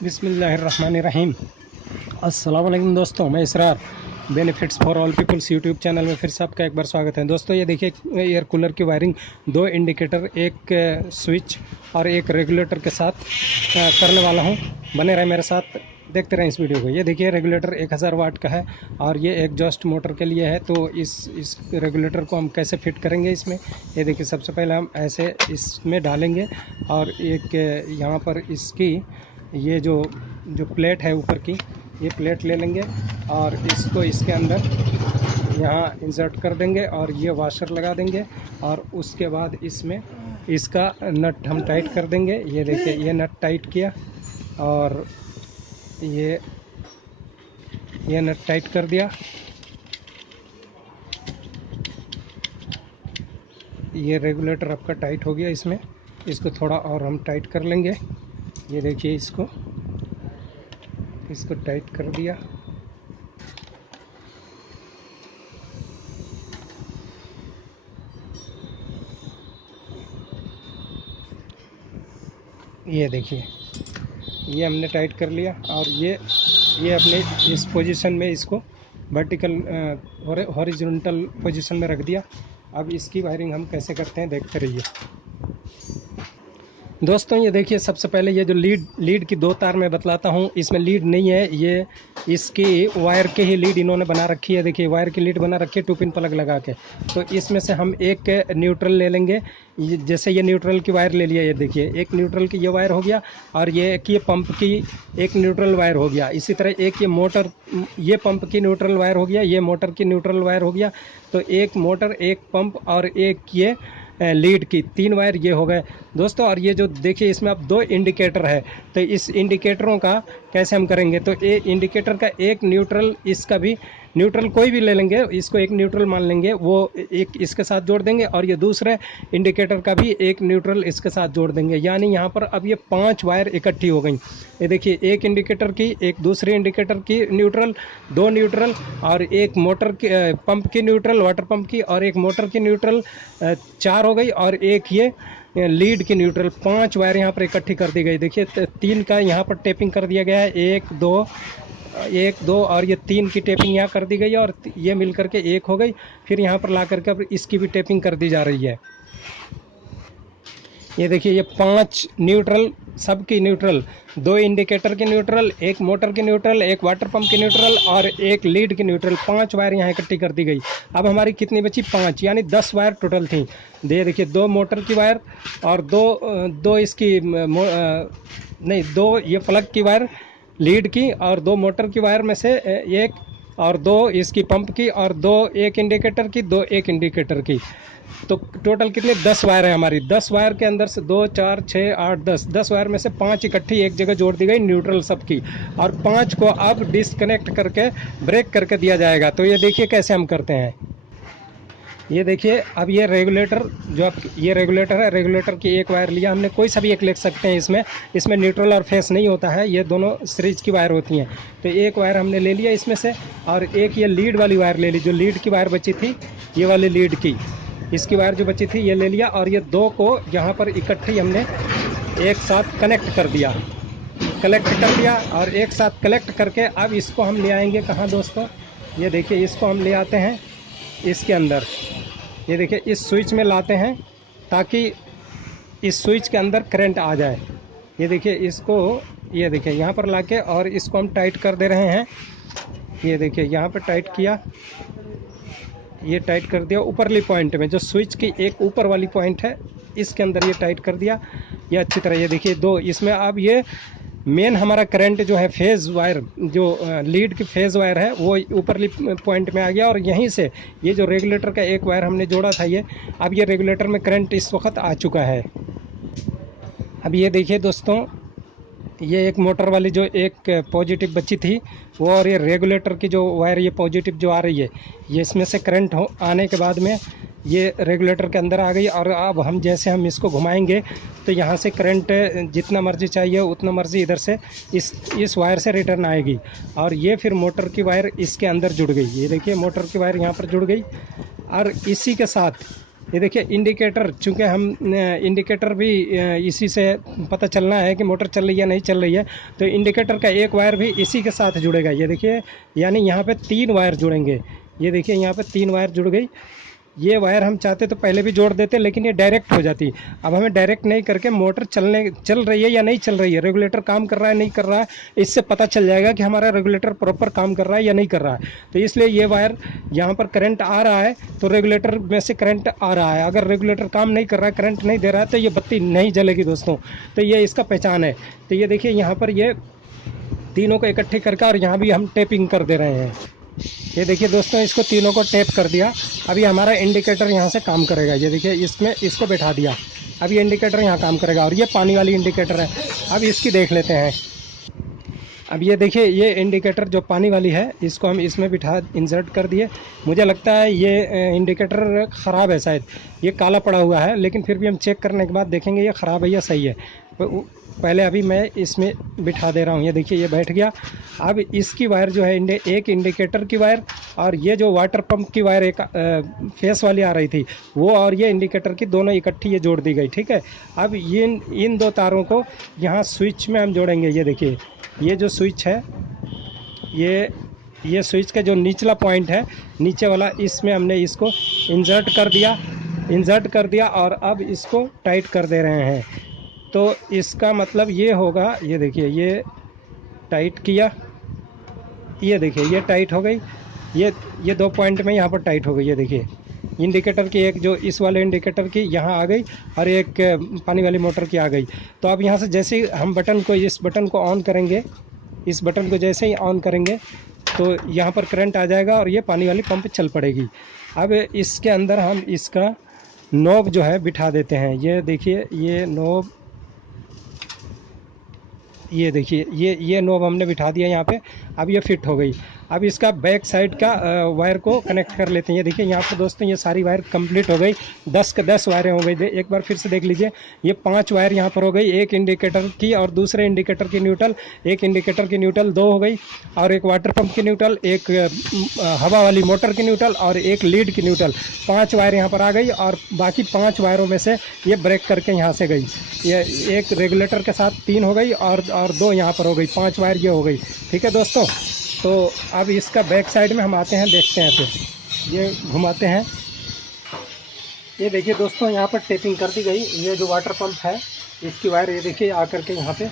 बिस्मिल्लाहिर्रहमानिर्रहीम। अस्सलाम वालेकुम दोस्तों, मैं Israr benefits for all peoples YouTube channel में फिर से आपका एक बार स्वागत है। दोस्तों ये देखिए एयर कूलर की वायरिंग, दो इंडिकेटर, एक स्विच और एक रेगुलेटर के साथ करने वाला हूं। बने रहे मेरे साथ, देखते रहें इस वीडियो को। ये देखिए रेगुलेटर 1000 वाट का है और ये एग्जॉस्ट मोटर के लिए है। तो इस रेगुलेटर को हम कैसे फिट करेंगे इसमें, ये देखिए सबसे पहले हम ऐसे इसमें डालेंगे और एक यहाँ पर इसकी ये जो प्लेट है ऊपर की, ये प्लेट ले लेंगे और इसको इसके अंदर यहाँ इंसर्ट कर देंगे और ये वाशर लगा देंगे और उसके बाद इसमें इसका नट हम टाइट कर देंगे। ये देखिए ये नट टाइट किया और ये नट टाइट कर दिया। ये रेगुलेटर आपका टाइट हो गया। इसमें इसको थोड़ा और हम टाइट कर लेंगे। ये देखिए इसको टाइट कर दिया। ये देखिए ये हमने टाइट कर लिया और ये अपने इस पोजीशन में इसको वर्टिकल हॉरिजॉन्टल पोजीशन में रख दिया। अब इसकी वायरिंग हम कैसे करते हैं देखते रहिए। दोस्तों ये देखिए सबसे पहले ये जो लीड की दो तार मैं बतलाता हूँ, इसमें लीड नहीं है, ये इसकी वायर के ही लीड इन्होंने बना रखी है। देखिए वायर की लीड बना रखी है 2 पिन प्लग लगा के। तो इसमें से हम एक न्यूट्रल ले लेंगे। जैसे ये न्यूट्रल की वायर ले लिया, ये देखिए एक न्यूट्रल की ये वायर हो गया और ये पंप की एक न्यूट्रल वायर हो गया। इसी तरह एक ये मोटर, ये पंप की न्यूट्रल वायर हो गया, ये मोटर की न्यूट्रल वायर हो गया। तो एक मोटर, एक पंप और एक ये लीड की 3 वायर ये हो गए दोस्तों। और ये जो देखिए इसमें अब 2 इंडिकेटर है। तो इस इंडिकेटरों का कैसे हम करेंगे, तो ये इंडिकेटर का एक न्यूट्रल, इसका भी न्यूट्रल कोई भी ले लेंगे, इसको एक न्यूट्रल मान लेंगे, वो एक इसके साथ जोड़ देंगे और ये दूसरे इंडिकेटर का भी एक न्यूट्रल इसके साथ जोड़ देंगे। यानी यहाँ पर अब ये 5 वायर इकट्ठी हो गई। ये देखिए एक इंडिकेटर की, एक दूसरे इंडिकेटर की न्यूट्रल, 2 न्यूट्रल और एक मोटर की पंप की न्यूट्रल, वाटर पंप की, और एक मोटर की न्यूट्रल 4 हो गई और एक ये लीड की न्यूट्रल 5 वायर यहाँ पर इकट्ठी कर दी गई। देखिए 3 का यहाँ पर टेपिंग कर दिया गया है, 1 2 और ये 3 की टेपिंग यहाँ कर दी गई है और ये मिल करके 1 हो गई। फिर यहाँ पर ला करके अब इसकी भी टेपिंग कर दी जा रही है। ये देखिए ये 5 न्यूट्रल, सबकी न्यूट्रल, 2 इंडिकेटर की न्यूट्रल, एक मोटर की न्यूट्रल, एक वाटर पंप की न्यूट्रल और एक लीड की न्यूट्रल, 5 वायर यहाँ इकट्ठी कर दी गई। अब हमारी कितनी बची, 5, यानी 10 वायर टोटल थी। देखिए 2 मोटर की वायर और 2 इसकी नहीं 2 ये प्लग की वायर लीड की और 2 मोटर की वायर में से एक और 2 इसकी पंप की और 2 एक इंडिकेटर की, 2 एक इंडिकेटर की। तो टोटल कितने, 10 वायर है हमारी। 10 वायर के अंदर से 2 4 6 8 10 वायर में से 5 इकट्ठी एक जगह जोड़ दी गई न्यूट्रल सबकी, और 5 को अब डिस्कनेक्ट करके ब्रेक करके दिया जाएगा। तो ये देखिए कैसे हम करते हैं। ये देखिए अब ये रेगुलेटर, जो आप ये रेगुलेटर है, रेगुलेटर की एक वायर लिया हमने, कोई सा भी एक ले सकते हैं। इसमें न्यूट्रल और फेस नहीं होता है, ये दोनों सीरीज की वायर होती हैं। तो एक वायर हमने ले लिया इसमें से और एक ये लीड वाली वायर ले ली, जो लीड की वायर बची थी, ये वाली लीड की, इसकी वायर जो बची थी ये ले लिया और ये 2 को यहाँ पर इकट्ठी हमने एक साथ कनेक्ट कर दिया और एक साथ कलेक्ट करके अब इसको हम ले आएंगे कहाँ दोस्तों, ये देखिए इसको हम ले आते हैं इसके अंदर। ये देखिए इस स्विच में लाते हैं ताकि इस स्विच के अंदर करंट आ जाए। ये देखिए इसको, ये देखिए यहाँ पर लाके और इसको हम टाइट कर दे रहे हैं। ये देखिए यहाँ पर टाइट किया, ये टाइट कर दिया ऊपरली पॉइंट में, जो स्विच की एक ऊपर वाली पॉइंट है इसके अंदर ये टाइट कर दिया ये अच्छी तरह। ये देखिए 2 इसमें अब ये मेन हमारा करंट जो है फेज़ वायर, जो लीड की फेज़ वायर है वो ऊपरली पॉइंट में आ गया और यहीं से ये जो रेगुलेटर का एक वायर हमने जोड़ा था, ये अब ये रेगुलेटर में करंट इस वक्त आ चुका है। अब ये देखिए दोस्तों, ये एक मोटर वाली जो एक पॉजिटिव बची थी वो, और ये रेगुलेटर की जो वायर ये पॉजिटिव जो आ रही है, ये इसमें से करंट आने के बाद में ये रेगुलेटर के अंदर आ गई। और अब हम जैसे हम इसको घुमाएंगे तो यहाँ से करंट जितना मर्जी चाहिए उतना मर्जी इधर से इस वायर से रिटर्न आएगी और ये फिर मोटर की वायर इसके अंदर जुड़ गई। ये देखिए मोटर की वायर यहाँ पर जुड़ गई और इसी के साथ ये देखिए इंडिकेटर, चूँकि हम इंडिकेटर भी इसी से पता चलना है कि मोटर चल रही है नहीं चल रही है, तो इंडिकेटर का एक वायर भी इसी के साथ जुड़ेगा। ये देखिए, यानी यहाँ पे 3 वायर जुड़ेंगे। ये देखिए यहाँ पे 3 वायर जुड़ गई। ये वायर हम चाहते तो पहले भी जोड़ देते, लेकिन ये डायरेक्ट हो जाती। अब हमें डायरेक्ट नहीं करके मोटर चल रही है या नहीं चल रही है, रेगुलेटर काम कर रहा है नहीं कर रहा है, इससे पता चल जाएगा कि हमारा रेगुलेटर प्रॉपर काम कर रहा है या नहीं कर रहा है। तो इसलिए ये वायर, यहाँ पर करंट आ रहा है तो रेगुलेटर में से करंट आ रहा है। अगर रेगुलेटर काम नहीं कर रहा है, करंट नहीं दे रहा है, तो ये बत्ती नहीं जलेगी दोस्तों। तो ये इसका पहचान है। तो ये देखिए यहाँ पर ये तीनों को इकट्ठे करके, और यहाँ भी हम टेपिंग कर दे रहे हैं। ये देखिए दोस्तों, इसको तीनों को टेप कर दिया। अभी हमारा इंडिकेटर यहाँ से काम करेगा। ये देखिए, इसमें इसको बैठा दिया, अब ये इंडिकेटर यहाँ काम करेगा। और ये पानी वाली इंडिकेटर है। अब इसकी देख लेते हैं। अब ये देखिए, ये इंडिकेटर जो पानी वाली है, इसको हम इसमें बिठा इंसर्ट कर दिए। मुझे लगता है ये इंडिकेटर ख़राब है शायद, ये काला पड़ा हुआ है, लेकिन फिर भी हम चेक करने के बाद देखेंगे ये ख़राब है या सही है। पहले अभी मैं इसमें बिठा दे रहा हूँ। ये देखिए, ये बैठ गया। अब इसकी वायर जो है, एक इंडिकेटर की वायर, और ये जो वाटर पंप की वायर एक फेस वाली आ रही थी वो, और ये इंडिकेटर की दोनों इकट्ठी ये जोड़ दी गई। ठीक है। अब इन 2 तारों को यहाँ स्विच में हम जोड़ेंगे। ये देखिए, ये जो स्विच है, ये स्विच का जो निचला पॉइंट है, नीचे वाला, इसमें हमने इसको इंसर्ट कर दिया और अब इसको टाइट कर दे रहे हैं। तो इसका मतलब ये होगा, ये देखिए, ये टाइट किया, ये देखिए ये टाइट हो गई। ये 2 पॉइंट में यहाँ पर टाइट हो गई। ये देखिए, इंडिकेटर की एक जो इस वाले इंडिकेटर की यहाँ आ गई, और एक पानी वाली मोटर की आ गई। तो अब यहाँ से जैसे ही हम इस बटन को ऑन करेंगे, इस बटन को जैसे ही ऑन करेंगे तो यहाँ पर करंट आ जाएगा और ये पानी वाली पंप चल पड़ेगी। अब इसके अंदर हम इसका नॉब जो है बिठा देते हैं। ये देखिए, ये नॉब, ये देखिए, ये नॉब हमने बिठा दिया यहाँ पे। अब ये फिट हो गई। अब इसका बैक साइड का वायर को कनेक्ट कर लेते हैं। ये देखिए यहाँ पर दोस्तों, ये सारी वायर कंप्लीट हो गई। 10 के 10 वायरें हो गई। एक बार फिर से देख लीजिए, ये 5 वायर यहाँ पर हो गई, एक इंडिकेटर की और दूसरे इंडिकेटर की न्यूट्रल, एक इंडिकेटर की न्यूट्रल 2 हो गई, और एक वाटर पंप की न्यूट्रल, एक हवा वाली मोटर की न्यूट्रल और एक लीड की न्यूट्रल। 5 वायर यहाँ पर आ गई, और बाकी 5 वायरों में से ये ब्रेक करके यहाँ से गई। ये एक रेगुलेटर के साथ 3 हो गई, और 2 यहाँ पर हो गई। 5 वायर ये हो गई। ठीक है दोस्तों। तो अब इसका बैक साइड में हम आते हैं, देखते हैं। फिर ये घुमाते हैं। ये देखिए दोस्तों, यहाँ पर टेपिंग कर दी गई। ये जो वाटर पंप है, इसकी वायर, ये देखिए आकर के यहाँ पे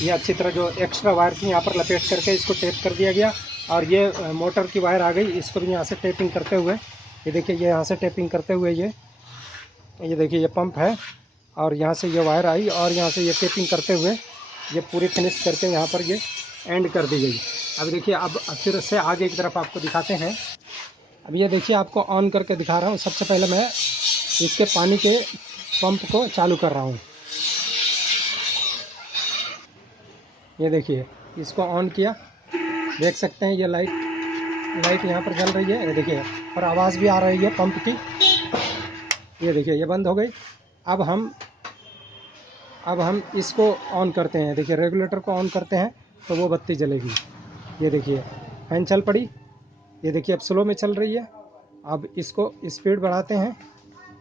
ये अच्छी तरह जो एक्स्ट्रा वायर थी यहाँ पर लपेट करके इसको टेप कर दिया गया। और ये मोटर की वायर आ गई, इसको भी यहाँ से टेपिंग करते हुए, ये देखिए, ये यहाँ से टेपिंग करते हुए ये देखिए, ये पंप है, और यहाँ से ये वायर आई, और यहाँ से ये टेपिंग करते हुए ये पूरी फिनिश करके यहाँ पर ये एंड कर दी गई। अब देखिए, अब फिर से आगे की तरफ आपको दिखाते हैं। अब ये देखिए, आपको ऑन करके दिखा रहा हूँ। सबसे पहले मैं इसके पानी के पंप को चालू कर रहा हूँ। ये देखिए, इसको ऑन किया, देख सकते हैं ये लाइट यहाँ पर जल रही है। ये देखिए, और आवाज़ भी आ रही है पंप की। ये देखिए, ये बंद हो गई। अब हम इसको ऑन करते हैं। देखिए, रेगुलेटर को ऑन करते हैं तो वो बत्ती जलेगी। ये देखिए, फैन चल पड़ी। ये देखिए, अब स्लो में चल रही है। अब इसको स्पीड बढ़ाते हैं।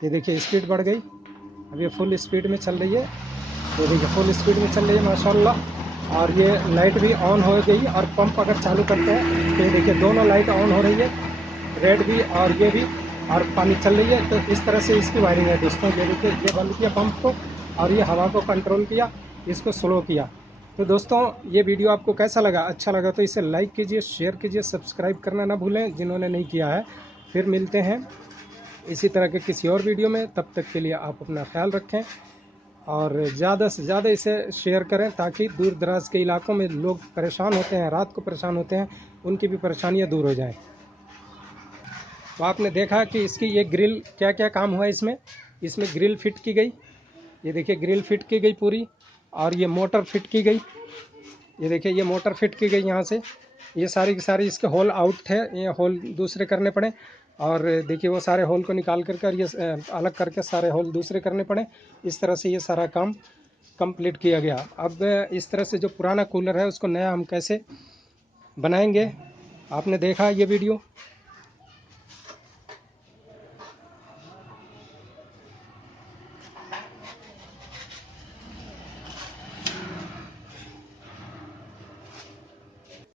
ये देखिए, स्पीड बढ़ गई। अब ये फुल स्पीड में चल रही है। ये देखिए, फुल स्पीड में चल रही है माशाल्लाह। और ये लाइट भी ऑन हो गई। और पंप अगर चालू करते हैं तो ये देखिए, दोनों लाइट ऑन हो रही है, रेड भी और ये भी, और पानी चल रही है। तो इस तरह से इसकी वायरिंग है दोस्तों। ये देखिए, ये बंद किया पंप को, और ये हवा को कंट्रोल किया, इसको स्लो किया। तो दोस्तों, ये वीडियो आपको कैसा लगा? अच्छा लगा तो इसे लाइक कीजिए, शेयर कीजिए, सब्सक्राइब करना ना भूलें जिन्होंने नहीं किया है। फिर मिलते हैं इसी तरह के किसी और वीडियो में। तब तक के लिए आप अपना ख्याल रखें, और ज़्यादा से ज़्यादा इसे शेयर करें, ताकि दूर दराज के इलाकों में लोग परेशान होते हैं, रात को परेशान होते हैं, उनकी भी परेशानियाँ दूर हो जाएँ। तो आपने देखा कि इसकी ये ग्रिल, क्या क्या काम हुआ इसमें ग्रिल फिट की गई। ये देखिए, ग्रिल फिट की गई पूरी, और ये मोटर फिट की गई। ये देखिए, ये मोटर फिट की गई यहाँ से। ये सारी की सारी इसके होल आउट थे, ये होल दूसरे करने पड़े। और देखिए, वो सारे होल को निकाल करके और ये अलग करके सारे होल दूसरे करने पड़े। इस तरह से ये सारा काम कंप्लीट किया गया। अब इस तरह से जो पुराना कूलर है उसको नया हम कैसे बनाएंगे, आपने देखा ये वीडियो।